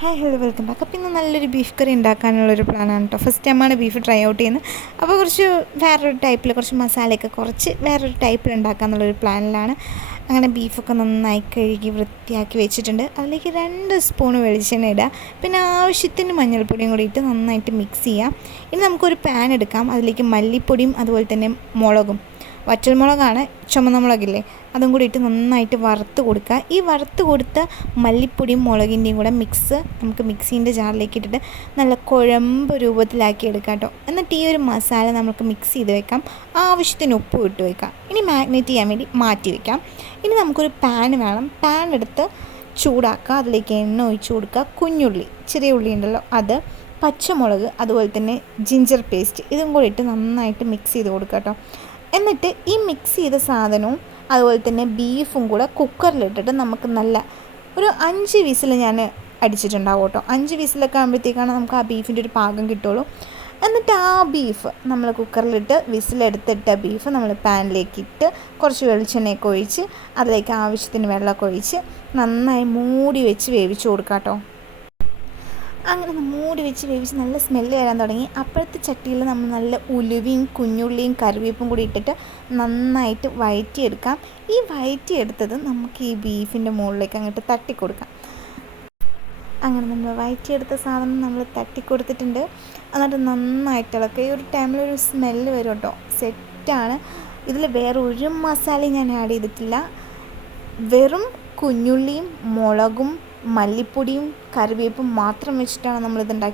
Hi hello welcome back. അപ്പോൾ ഇന്ന് നല്ലൊരു ബീഫ് കറി ഉണ്ടാക്കാനുള്ളൊരു പ്ലാനാണ് കേട്ടോ. ഫസ്റ്റ് ടൈമാണ് ബീഫ് ട്രൈ ഔട്ട് ചെയ്യുന്നത്. അപ്പോൾ കുറച്ച് വേറൊരു ടൈപ്പിൽ കുറച്ച് മസാലയൊക്കെ കുറച്ച് വേറൊരു ടൈപ്പിൽ ഉണ്ടാക്കാമെന്നുള്ളൊരു പ്ലാനിലാണ്. അങ്ങനെ ബീഫൊക്കെ നന്നായി കഴുകി വൃത്തിയാക്കി വെച്ചിട്ടുണ്ട്. അതിലേക്ക് 2 സ്പൂൺ വെളിച്ചെണ്ണ ഇടുക. പിന്നെ ആവശ്യത്തിന് മഞ്ഞൾപ്പൊടിയും കൂടി ഇട്ട് നന്നായിട്ട് മിക്സ് ചെയ്യാം. ഇനി നമുക്കൊരു പാൻ എടുക്കാം. അതിലേക്ക് മല്ലിപ്പൊടിയും അതുപോലെ തന്നെ മുളകും, വറ്റൽമുളകാണ്, ചുമന്ന മുളകില്ലേ, അതും കൂടി ഇട്ട് നന്നായിട്ട് വറുത്ത് കൊടുക്കുക. ഈ വറുത്ത് കൊടുത്ത മല്ലിപ്പൊടിയും മുളകിൻ്റെയും കൂടെ മിക്സ് നമുക്ക് മിക്സീൻ്റെ ജാറിലേക്ക് ഇട്ടിട്ട് നല്ല കുഴമ്പ് രൂപത്തിലാക്കി എടുക്കാം കേട്ടോ. എന്നിട്ട് ഈ ഒരു മസാല നമുക്ക് മിക്സ് ചെയ്ത് വെക്കാം. ആവശ്യത്തിന് ഉപ്പ് ഇട്ട് വെക്കാം. ഇനി മാഗ്നേറ്റ് ചെയ്യാൻ വേണ്ടി മാറ്റി വെക്കാം. ഇനി നമുക്കൊരു പാൻ വേണം. പാൻ എടുത്ത് ചൂടാക്കുക. അതിലേക്ക് എണ്ണ ഒഴിച്ച് കൊടുക്കുക. കുഞ്ഞുള്ളി, ചെറിയ ഉള്ളി ഉണ്ടല്ലോ അത്, പച്ചമുളക്, അതുപോലെ തന്നെ ജിഞ്ചർ പേസ്റ്റ്, ഇതും കൂടി ഇട്ട് നന്നായിട്ട് മിക്സ് ചെയ്ത് കൊടുക്കുക കേട്ടോ. എന്നിട്ട് ഈ മിക്സ് ചെയ്ത സാധനവും അതുപോലെ തന്നെ ബീഫും കൂടെ കുക്കറിലിട്ടിട്ട് നമുക്ക് നല്ല ഒരു 5 വിസിൽ ഞാൻ അടിച്ചിട്ടുണ്ടാവും കേട്ടോ. 5 വിസിലൊക്കെ ആകുമ്പോഴത്തേക്കാണ് നമുക്ക് ആ ബീഫിൻ്റെ ഒരു പാകം കിട്ടുള്ളൂ. എന്നിട്ട് ആ ബീഫ് നമ്മൾ കുക്കറിലിട്ട് വിസിലെടുത്തിട്ട ബീഫ് നമ്മൾ പാനിലേക്ക് ഇട്ട് കുറച്ച് വെളിച്ചെണ്ണയൊക്കെ ഒഴിച്ച് അതിലേക്ക് ആവശ്യത്തിന് വെള്ളമൊക്കെ ഒഴിച്ച് നന്നായി മൂടി വെച്ച് വേവിച്ച് കൊടുക്കാം കേട്ടോ. അങ്ങനെ മൂടി വെച്ച് വേവിച്ച് നല്ല സ്മെല്ല് വരാൻ തുടങ്ങി. അപ്പോഴത്തെ ചട്ടിയിൽ നമ്മൾ നല്ല ഉലുവയും കുഞ്ഞുള്ളിയും കറിവേപ്പും കൂടി ഇട്ടിട്ട് നന്നായിട്ട് വഴറ്റിയെടുക്കാം. ഈ വഴറ്റിയെടുത്തത് നമുക്ക് ഈ ബീഫിൻ്റെ മുകളിലേക്ക് അങ്ങോട്ട് തട്ടിക്കൊടുക്കാം. അങ്ങനെ നമ്മൾ വഴറ്റിയെടുത്ത സാധനം നമ്മൾ തട്ടിക്കൊടുത്തിട്ടുണ്ട്. എന്നിട്ട് നന്നായിട്ട് ഇളക്കുക. ഈ ഒരു ടൈമിലൊരു സ്മെല്ല് വരും കേട്ടോ. സെറ്റാണ്. ഇതിൽ വേറെ ഒരു മസാലയും ഞാൻ ആഡ് ചെയ്തിട്ടില്ല. വെറും കുഞ്ഞുള്ളിയും മുളകും മല്ലിപ്പൊടിയും കറിവേപ്പും മാത്രം വെച്ചിട്ടാണ് നമ്മളിതുണ്ടാക്കി.